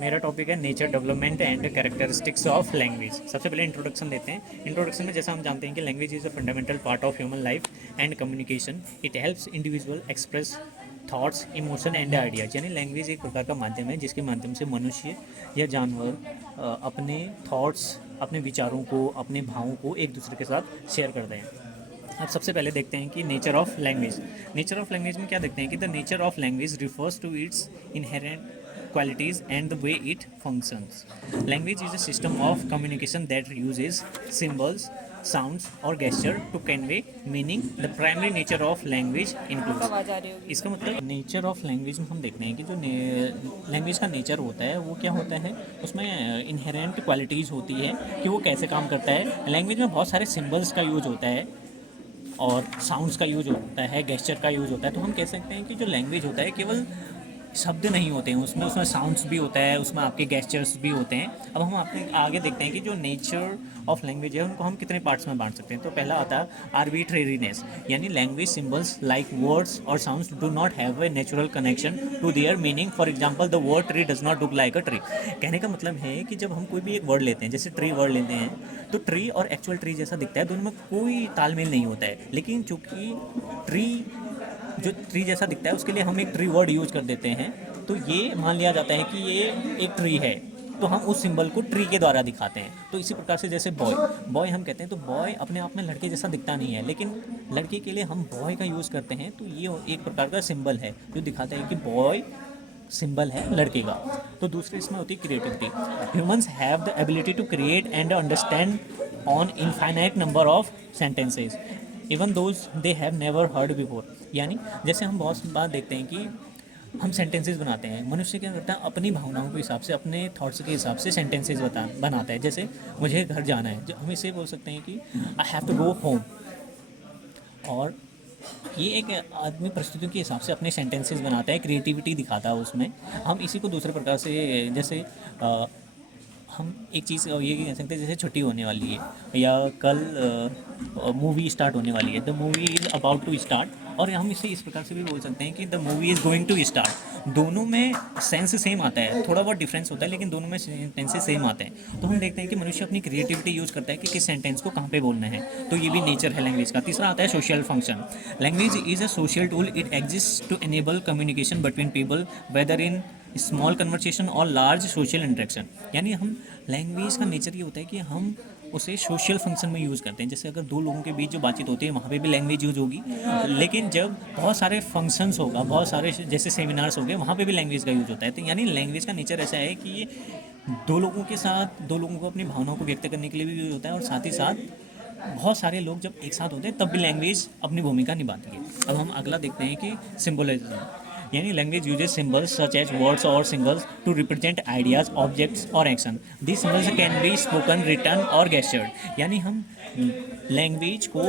मेरा टॉपिक है nature development and characteristics of language. सबसे पहले इंट्रोडक्शन देते हैं। इंट्रोडक्शन में जैसा हम जानते हैं कि language is a fundamental part of human life and communication. It helps individual express thoughts, emotion and ideas. यानी लैंग्वेज एक प्रकार का माध्यम है जिसके माध्यम से मनुष्य या जानवर अपने थॉट्स, अपने विचारों को, अपने भावों को एक दूसरे के साथ शेयर करते हैं। अब सबसे पहले देखते हैं कि nature of language. Nature of language में क्या देखते हैं कि the nature of language refers to its inherent qualities and the way it functions. Language is a system of communication that uses symbols, sounds or gesture to convey meaning. The primary nature of language includes. आवाज आ रही होगी। इसका मतलब nature of language में हम देखते हैं कि जो लैंग्वेज का नेचर होता है वो क्या होता है, उसमें इनहेरेंट क्वालिटीज़ होती है कि वो कैसे काम करता है। लैंग्वेज में बहुत सारे सिम्बल्स का यूज होता है और साउंड्स का यूज होता है, गेस्चर का यूज होता है। तो हम कह सकते हैं कि जो लैंग्वेज होता है केवल शब्द नहीं होते हैं, उसमें उसमें साउंड्स भी होता है, उसमें आपके गेस्चर्स भी होते हैं। अब हम आपने आगे देखते हैं कि जो नेचर ऑफ लैंग्वेज है उनको हम कितने पार्ट्स में बांट सकते हैं। तो पहला आता है आर्बिट्रेरीनेस, यानी लैंग्वेज सिंबल्स लाइक वर्ड्स और sounds do not have a natural connection to their meaning. For example the word tree does not look like a tree. कहने का मतलब है कि जब हम कोई भी एक वर्ड लेते हैं, जैसे ट्री वर्ड लेते हैं, तो ट्री और एक्चुअल ट्री जैसा दिखता है, दोनों में कोई तालमेल नहीं होता है। लेकिन चूँकि ट्री जो ट्री जैसा दिखता है उसके लिए हम एक ट्री वर्ड यूज कर देते हैं, तो ये मान लिया जाता है कि ये एक ट्री है, तो हम उस सिंबल को ट्री के द्वारा दिखाते हैं। तो इसी प्रकार से जैसे बॉय, बॉय हम कहते हैं तो बॉय अपने आप में लड़के जैसा दिखता नहीं है, लेकिन लड़के के लिए हम बॉय का यूज़ करते हैं, तो ये एक प्रकार का सिंबल है जो दिखाता है कि बॉय सिंबल है लड़के का। तो दूसरे इसमें होती है creativity. Humans have the ability to create and understand an infinite number of sentences even those they have never heard before. यानी जैसे हम बहुत बार देखते हैं कि हम सेंटेंसेस बनाते हैं, मनुष्य क्या करता है अपनी भावनाओं के हिसाब से, अपने थॉट्स के हिसाब से सेंटेंसेस बनाता है। जैसे मुझे घर जाना है, हम इसे बोल सकते हैं कि I have to go home. और ये एक आदमी परिस्थितियों के हिसाब से अपने सेंटेंसेस बनाता है, क्रिएटिविटी दिखाता है उसमें। हम इसी को दूसरे प्रकार से जैसे हम एक चीज़ ये कह सकते हैं, जैसे छुट्टी होने वाली है या कल मूवी स्टार्ट होने वाली है, the movie is about to start. और हम इसे इस प्रकार से भी बोल सकते हैं कि the movie is going to start. दोनों में सेंस सेम आता है, थोड़ा बहुत डिफरेंस होता है, लेकिन दोनों में सेंसेस सेम आते हैं। तो हम देखते हैं कि मनुष्य अपनी क्रिएटिविटी यूज़ करता है कि किस सेंटेंस को कहाँ पे बोलना है। तो ये भी नेचर है लैंग्वेज का। तीसरा आता है social function. Language is a social tool, it exist to enable communication between people whether in small conversation or large social interaction. यानी हम लैंग्वेज का नेचर ये होता है कि हम उसे सोशल फंक्शन में यूज़ करते हैं। जैसे अगर दो लोगों के बीच जो बातचीत होती है वहाँ पे भी लैंग्वेज यूज़ होगी, लेकिन जब बहुत सारे फंक्शंस होगा, बहुत सारे जैसे सेमिनार्स हो गए, वहाँ पे भी लैंग्वेज का यूज़ होता है। तो यानी लैंग्वेज का नेचर ऐसा है कि ये दो लोगों के साथ, दो लोगों को अपनी भावनाओं को व्यक्त करने के लिए भी यूज़ होता है, और साथ ही साथ बहुत सारे लोग जब एक साथ होते हैं तब भी लैंग्वेज अपनी भूमिका निभाती है। अब हम अगला देखते हैं कि सिम्बोलिज्म, यानी language uses symbols such as words और singles to represent ideas, objects और action. This symbols can be spoken, written और गेस्चर्ड। यानी हम लैंग्वेज को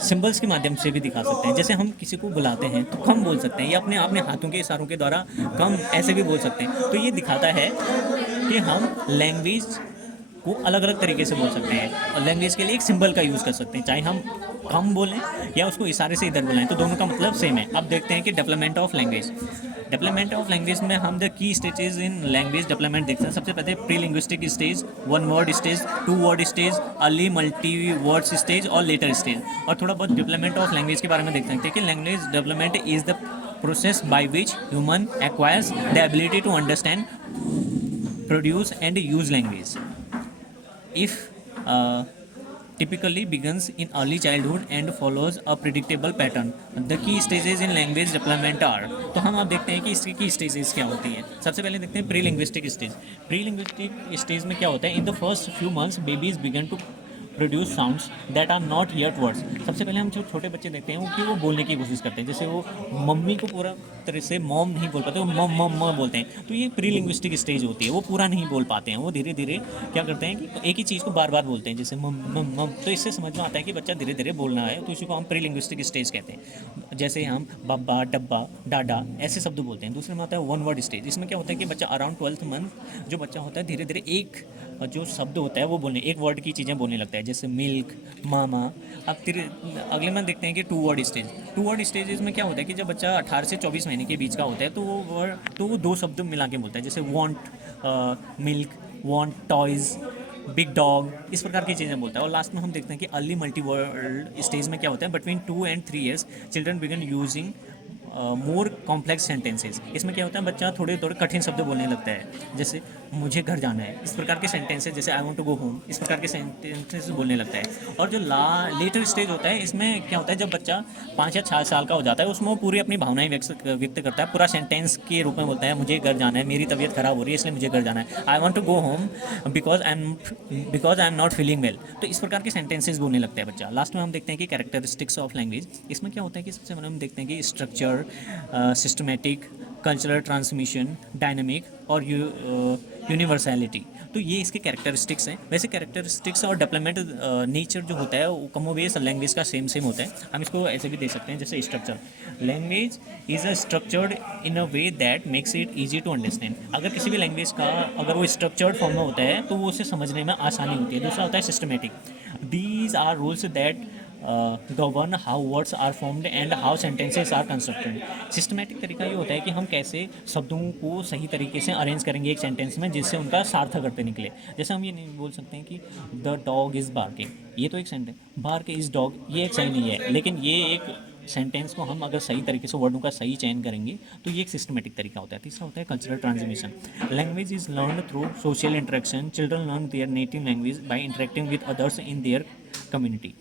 सिंबल्स के माध्यम से भी दिखा सकते हैं। जैसे हम किसी को बुलाते हैं तो कम बोल सकते हैं, या अपने अपने हाथों के इशारों के द्वारा कम ऐसे भी बोल सकते हैं। तो ये दिखाता है कि हम लैंग्वेज को अलग अलग तरीके से बोल सकते हैं, और लैंग्वेज के लिए एक सिंबल का यूज़ कर सकते हैं, चाहे हम कम बोलें या उसको इशारे से इधर बुलाएं, तो दोनों का मतलब सेम है। अब देखते हैं कि development of language. Development of language में हम the key stages in language development देखते हैं। सबसे पहले pre linguistic stage, one word stage, two word stage, early multi words stage और लेटर स्टेज। और थोड़ा बहुत डेवलपमेंट ऑफ लैंग्वेज के बारे में देख सकते हैं कि language development is the process by which human acquires the ability to understand, produce and use language. If typically begins in early childhood and follows a predictable pattern. The key stages in language development are, तो हम अब देखते हैं कि इसकी की stages क्या होती हैं। सबसे पहले देखते हैं pre linguistic stage. Pre linguistic stage में क्या होता है, in the first few months babies begin to produce sounds that are not yet words. सबसे पहले हम जो छोटे बच्चे देखते हैं वो कि वो बोलने की कोशिश करते हैं, जैसे वो मम्मी को पूरा तरह से मॉम नहीं बोल पाते, वो मम मम मम बोलते हैं। तो ये प्री लिंग्विस्टिक स्टेज होती है, वो पूरा नहीं बोल पाते हैं, वो धीरे धीरे क्या करते हैं कि एक ही चीज़ को बार बार बोलते हैं, जैसे मम मम मम। तो इससे समझ में आता है कि बच्चा धीरे धीरे बोलना है, तो इसी को हम प्री लिंग्विस्टिक स्टेज कहते हैं। जैसे हम बब्बा, डब्बा, डाडा ऐसे शब्द बोलते हैं। दूसरे में आता है वन वर्ड स्टेज। इसमें क्या होता है कि बच्चा अराउंड 12th मंथ जो बच्चा होता है धीरे धीरे एक जो शब्द होता है वो बोलने, एक वर्ड की चीज़ें बोलने लगता है, जैसे मिल्क, मामा। अब फिर अगले में देखते हैं कि two word stage. Two word stages में क्या होता है कि जब बच्चा 18 से 24 महीने के बीच का होता है तो वो वर्ड, तो वो दो शब्द मिला के बोलता है, जैसे want milk, want toys, big dog, इस प्रकार की चीज़ें बोलता है। और लास्ट में हम देखते हैं कि अर्ली मल्टी वर्ड स्टेज में क्या होता है, between 2 and 3 years children begin using more complex sentences. इसमें क्या होता है, बच्चा थोड़े थोड़े कठिन शब्द बोलने लगता है, जैसे मुझे घर जाना है, इस प्रकार के सेंटेंसेस, जैसे I want to go home, इस प्रकार के सेंटेंसेस बोलने लगता है। और जो लेटर स्टेज होता है, इसमें क्या होता है, जब बच्चा 5 या 6 साल का हो जाता है, उसमें वो पूरी अपनी भावनाएं व्यक्त करता है, पूरा सेंटेंस के रूप में बोलता है, मुझे घर जाना है, मेरी तबीयत खराब हो रही है इसलिए मुझे घर जाना है, I want to go home because I am not feeling well. तो इस प्रकार के सेंटेंसेस बोलने लगता है बच्चा। लास्ट में हम देखते हैं कि कैरेक्टरिस्टिक्स ऑफ लैंग्वेज। इसमें क्या होता है कि सबसे पहले हम देखते हैं कि structure, systematic, cultural transmission, dynamic और यूनिवर्सैलिटी। तो ये इसके कैरेक्टरिस्टिक्स हैं। वैसे कैरेक्टरिस्टिक्स और डेवलपमेंट नेचर जो होता है वो कमोबेश लैंग्वेज का सेम होता है। हम इसको ऐसे भी दे सकते हैं, जैसे structure, language is a structured in a way that makes it easy to understand. अगर किसी भी लैंग्वेज का अगर वो स्ट्रक्चर्ड फॉर्म में होता है तो वो उसे समझने में आसानी होती है। दूसरा होता है systematic, these are rules that govern how words are formed and how sentences are constructed. Systematic तरीका ये होता है कि हम कैसे शब्दों को सही तरीके से अरेंज करेंगे एक सेंटेंस में, जिससे उनका सार्थक करते निकले। जैसे हम ये नहीं बोल सकते हैं कि द डॉग इज़ बार्किंग, ये तो एक सेंटेंस, बार्क इज़ डॉग, ये एक सही नहीं है, लेकिन ये एक सेंटेंस को हम अगर सही तरीके से वर्डों का सही चयन करेंगे तो ये एक सिस्टमेटिक तरीका होता है। तीसरा होता है cultural transmission, language is learn through social interaction, children learn their native language by interacting with others in their community.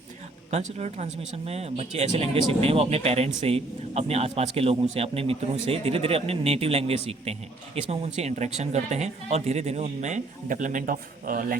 Cultural transmission में बच्चे ऐसे लैंग्वेज सीखते हैं, वो अपने पेरेंट्स से, अपने आसपास के लोगों से, अपने मित्रों से धीरे धीरे अपने नेटिव लैंग्वेज सीखते हैं। इसमें उनसे इंटरेक्शन करते हैं और धीरे धीरे उनमें डेवलपमेंट ऑफ लैंग्वेज